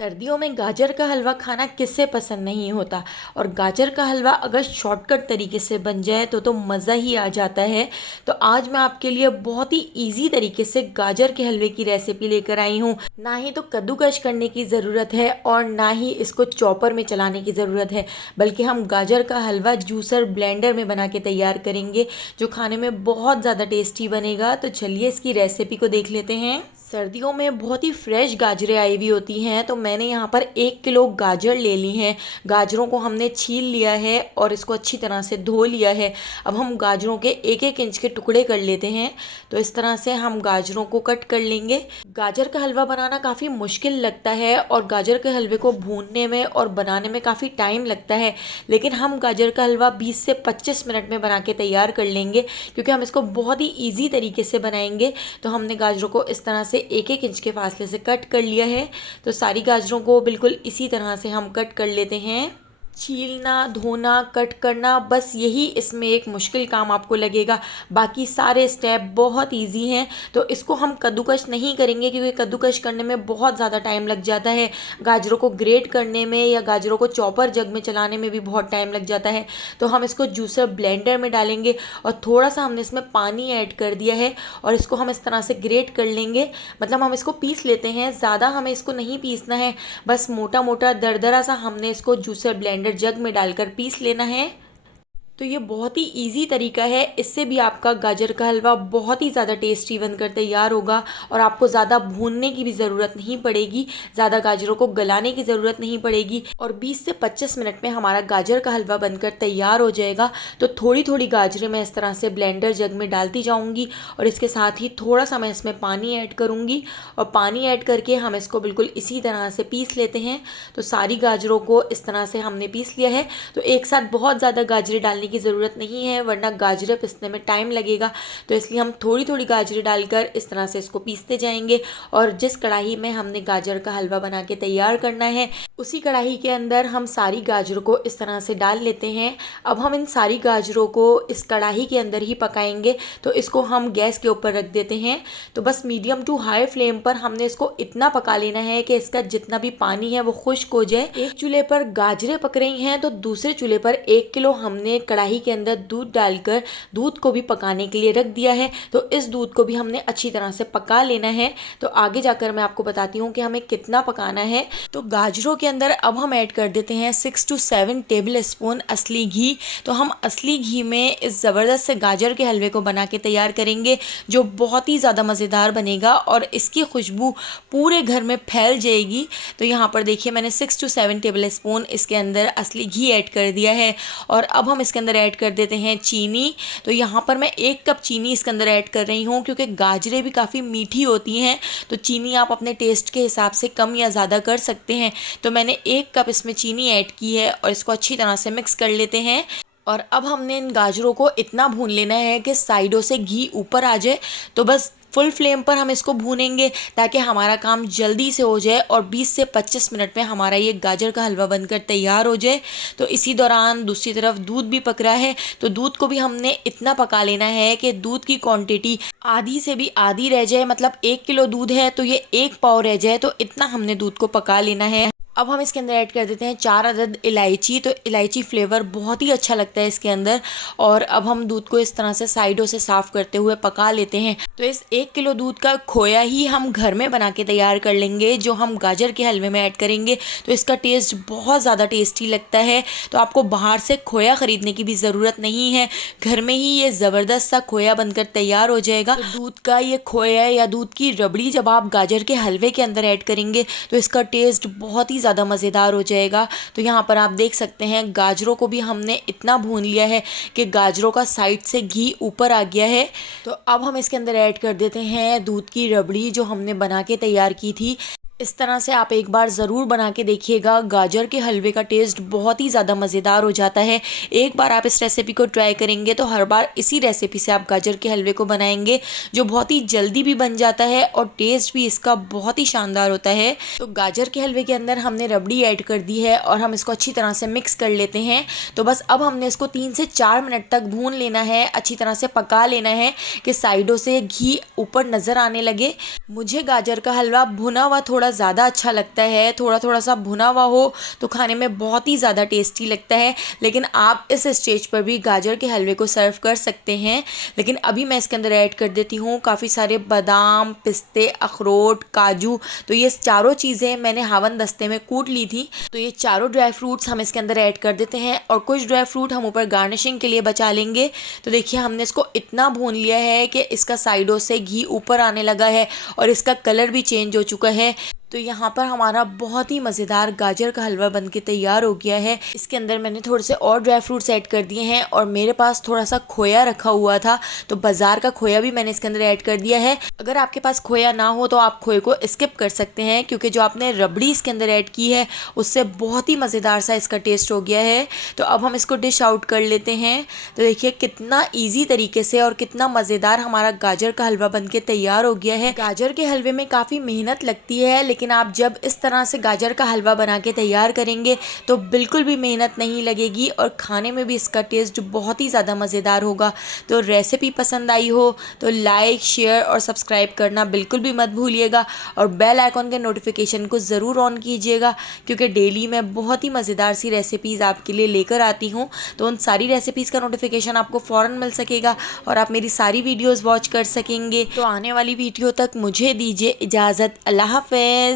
सर्दियों में गाजर का हलवा खाना किससे पसंद नहीं होता। और गाजर का हलवा अगर शॉर्टकट तरीके से बन जाए तो मज़ा ही आ जाता है। तो आज मैं आपके लिए बहुत ही इजी तरीके से गाजर के हलवे की रेसिपी लेकर आई हूँ। ना ही तो कद्दूकश करने की ज़रूरत है और ना ही इसको चॉपर में चलाने की ज़रूरत है, बल्कि हम गाजर का हलवा जूसर ब्लेंडर में बना के तैयार करेंगे, जो खाने में बहुत ज़्यादा टेस्टी बनेगा। तो चलिए इसकी रेसिपी को देख लेते हैं। सर्दियों में बहुत ही फ्रेश गाजरें आई हुई होती हैं, तो मैंने यहाँ पर 1 किलो गाजर ले ली हैं। गाजरों को हमने छील लिया है और इसको अच्छी तरह से धो लिया है। अब हम गाजरों के 1-1 इंच के टुकड़े कर लेते हैं। तो इस तरह से हम गाजरों को कट कर लेंगे। गाजर का हलवा बनाना काफ़ी मुश्किल लगता है और गाजर के हलवे को भूनने में और बनाने में काफ़ी टाइम लगता है, लेकिन हम गाजर का हलवा 20 से 25 मिनट में बना के तैयार कर लेंगे, क्योंकि हम इसको बहुत ही ईजी तरीके से बनाएंगे। तो हमने गाजरों को इस तरह से 1-1 इंच के फासले से कट कर लिया है। तो सारी गाजरों को बिल्कुल इसी तरह से हम कट कर लेते हैं। छीलना, धोना, कट करना, बस यही इसमें एक मुश्किल काम आपको लगेगा। बाकी सारे स्टेप बहुत इजी हैं। तो इसको हम कद्दूकश नहीं करेंगे, क्योंकि कद्दूकश करने में बहुत ज़्यादा टाइम लग जाता है। गाजरों को ग्रेट करने में या गाजरों को चॉपर जग में चलाने में भी बहुत टाइम लग जाता है। तो हम इसको जूसर ब्लेंडर में डालेंगे और थोड़ा सा हमने इसमें पानी ऐड कर दिया है और इसको हम इस तरह से ग्रेट कर लेंगे। मतलब हम इसको पीस लेते हैं, ज़्यादा हमें इसको नहीं पीसना है, बस मोटा मोटा दरदरा सा हमने इसको जूसर ब्लेंडर जग में डालकर पीस लेना है। तो ये बहुत ही इजी तरीका है, इससे भी आपका गाजर का हलवा बहुत ही ज़्यादा टेस्टी बनकर तैयार होगा और आपको ज़्यादा भूनने की भी ज़रूरत नहीं पड़ेगी, ज़्यादा गाजरों को गलाने की ज़रूरत नहीं पड़ेगी और 20 से 25 मिनट में हमारा गाजर का हलवा बनकर तैयार हो जाएगा। तो थोड़ी थोड़ी गाजरें मैं इस तरह से ब्लेंडर जग में डालती जाऊँगी और इसके साथ ही थोड़ा सा मैं इसमें पानी ऐड करूँगी और पानी ऐड करके हम इसको बिल्कुल इसी तरह से पीस लेते हैं। तो सारी गाजरों को इस तरह से हमने पीस लिया है। तो एक साथ बहुत ज़्यादा गाजरें डालने की ज़रूरत नहीं है, वरना गाजरें पिसने में टाइम लगेगा। तो इसलिए हम थोड़ी थोड़ी गाजरें डालकर इस तरह से इसको पीसते जाएंगे और जिस कढ़ाई में हमने गाजर का हलवा बना के तैयार करना है, उसी कढ़ाई के अंदर हम सारी गाजरों को इस तरह से डाल लेते हैं। अब हम इन सारी गाजरों को इस कढ़ाई के अंदर ही पकाएंगे। तो इसको हम गैस के ऊपर रख देते हैं। तो बस मीडियम टू हाई फ्लेम पर हमने इसको इतना पका लेना है कि इसका जितना भी पानी है वो खुश्क हो जाए। एक चूल्हे पर गाजरें पक रही हैं तो दूसरे चूल्हे पर 1 किलो हमने कढ़ाई के अंदर दूध डालकर दूध को भी पकाने के लिए रख दिया है। तो इस दूध को भी हमने अच्छी तरह से पका लेना है। तो आगे जाकर मैं आपको बताती हूँ कि हमें कितना पकाना है। तो गाजरों के अंदर अब हम ऐड कर देते हैं 6 to 7 टेबल स्पून असली घी। तो हम असली घी में इस ज़बरदस्त से गाजर के हलवे को बना के तैयार करेंगे, जो बहुत ही ज़्यादा मज़ेदार बनेगा और इसकी खुशबू पूरे घर में फैल जाएगी। तो यहाँ पर देखिए मैंने 6 to 7 टेबल स्पून इसके अंदर असली घी ऐड कर दिया है और अब हम इसके अंदर ऐड कर देते हैं चीनी। तो यहाँ पर मैं 1 कप चीनी इसके अंदर ऐड कर रही हूँ, क्योंकि गाजरें भी काफ़ी मीठी होती हैं। तो चीनी आप अपने टेस्ट के हिसाब से कम या ज़्यादा कर सकते हैं। तो मैंने 1 कप इसमें चीनी ऐड की है और इसको अच्छी तरह से मिक्स कर लेते हैं। और अब हमने इन गाजरों को इतना भून लेना है कि साइडों से घी ऊपर आ जाए। तो बस फुल फ्लेम पर हम इसको भूनेंगे ताकि हमारा काम जल्दी से हो जाए और 20 से 25 मिनट में हमारा ये गाजर का हलवा बनकर तैयार हो जाए। तो इसी दौरान दूसरी तरफ दूध भी पक रहा है। तो दूध को भी हमने इतना पका लेना है कि दूध की क्वांटिटी आधी से भी आधी रह जाए। मतलब 1 किलो दूध है तो ये 1 पाव रह जाए, तो इतना हमने दूध को पका लेना है। अब हम इसके अंदर ऐड कर देते हैं 4 अदद इलायची। तो इलायची फ्लेवर बहुत ही अच्छा लगता है इसके अंदर। और अब हम दूध को इस तरह से साइडों से साफ़ करते हुए पका लेते हैं। तो इस 1 किलो दूध का खोया ही हम घर में बना के तैयार कर लेंगे, जो हम गाजर के हलवे में ऐड करेंगे। तो इसका टेस्ट बहुत ज़्यादा टेस्टी लगता है। तो आपको बाहर से खोया ख़रीदने की भी ज़रूरत नहीं है, घर में ही ये ज़बरदस्त सा खोया बनकर तैयार हो जाएगा। तो दूध का ये खोया या दूध की रबड़ी जब आप गाजर के हलवे के अंदर ऐड करेंगे तो इसका टेस्ट बहुत ही ज़्यादा मज़ेदार हो जाएगा। तो यहाँ पर आप देख सकते हैं गाजरों को भी हमने इतना भून लिया है कि गाजरों का साइड से घी ऊपर आ गया है। तो अब हम इसके अंदर ऐड कर देते हैं दूध की रबड़ी जो हमने बना के तैयार की थी। इस तरह से आप एक बार ज़रूर बना के देखिएगा, गाजर के हलवे का टेस्ट बहुत ही ज़्यादा मज़ेदार हो जाता है। एक बार आप इस रेसिपी को ट्राई करेंगे तो हर बार इसी रेसिपी से आप गाजर के हलवे को बनाएंगे, जो बहुत ही जल्दी भी बन जाता है और टेस्ट भी इसका बहुत ही शानदार होता है। तो गाजर के हलवे के अंदर हमने रबड़ी ऐड कर दी है और हम इसको अच्छी तरह से मिक्स कर लेते हैं। तो बस अब हमने इसको 3 से 4 मिनट तक भून लेना है, अच्छी तरह से पका लेना है कि साइडों से घी ऊपर नज़र आने लगे। मुझे गाजर का हलवा भुना हुआ थोड़ा थोड़ा ज़्यादा अच्छा लगता है, थोड़ा थोड़ा सा भुना हुआ हो तो खाने में बहुत ही ज़्यादा टेस्टी लगता है। लेकिन आप इस स्टेज पर भी गाजर के हलवे को सर्व कर सकते हैं। लेकिन अभी मैं इसके अंदर ऐड कर देती हूँ काफ़ी सारे बादाम, पिस्ते, अखरोट, काजू। तो ये चारों चीज़ें मैंने हावन दस्ते में कूट ली थी। तो ये चारों ड्राई फ्रूट्स हम इसके अंदर ऐड कर देते हैं और कुछ ड्राई फ्रूट हम ऊपर गार्निशिंग के लिए बचा लेंगे। तो देखिए हमने इसको इतना भून लिया है कि इसका साइडों से घी ऊपर आने लगा है और इसका कलर भी चेंज हो चुका है। तो यहाँ पर हमारा बहुत ही मज़ेदार गाजर का हलवा बनके तैयार हो गया है। इसके अंदर मैंने थोड़े से और ड्राई फ्रूट्स ऐड कर दिए हैं और मेरे पास थोड़ा सा खोया रखा हुआ था तो बाज़ार का खोया भी मैंने इसके अंदर ऐड कर दिया है। अगर आपके पास खोया ना हो तो आप खोए को स्किप कर सकते हैं, क्योंकि जो आपने रबड़ी इसके अंदर ऐड की है उससे बहुत ही मज़ेदार सा इसका टेस्ट हो गया है। तो अब हम इसको डिश आउट कर लेते हैं। तो देखिए कितना ईजी तरीके से और कितना मज़ेदार हमारा गाजर का हलवा बनके तैयार हो गया है। गाजर के हलवे में काफ़ी मेहनत लगती है, लेकिन आप जब इस तरह से गाजर का हलवा बना के तैयार करेंगे तो बिल्कुल भी मेहनत नहीं लगेगी और खाने में भी इसका टेस्ट बहुत ही ज़्यादा मज़ेदार होगा। तो रेसिपी पसंद आई हो तो लाइक, शेयर और सब्सक्राइब करना बिल्कुल भी मत भूलिएगा और बेल आइकॉन के नोटिफिकेशन को ज़रूर ऑन कीजिएगा, क्योंकि डेली मैं बहुत ही मज़ेदार सी रेसिपीज़ आपके लिए लेकर आती हूँ। तो उन सारी रेसिपीज़ का नोटिफिकेशन आपको फ़ौरन मिल सकेगा और आप मेरी सारी वीडियोज़ वॉच कर सकेंगे। तो आने वाली वीडियो तक मुझे दीजिए इजाज़त। अल्लाह हाफ़िज़।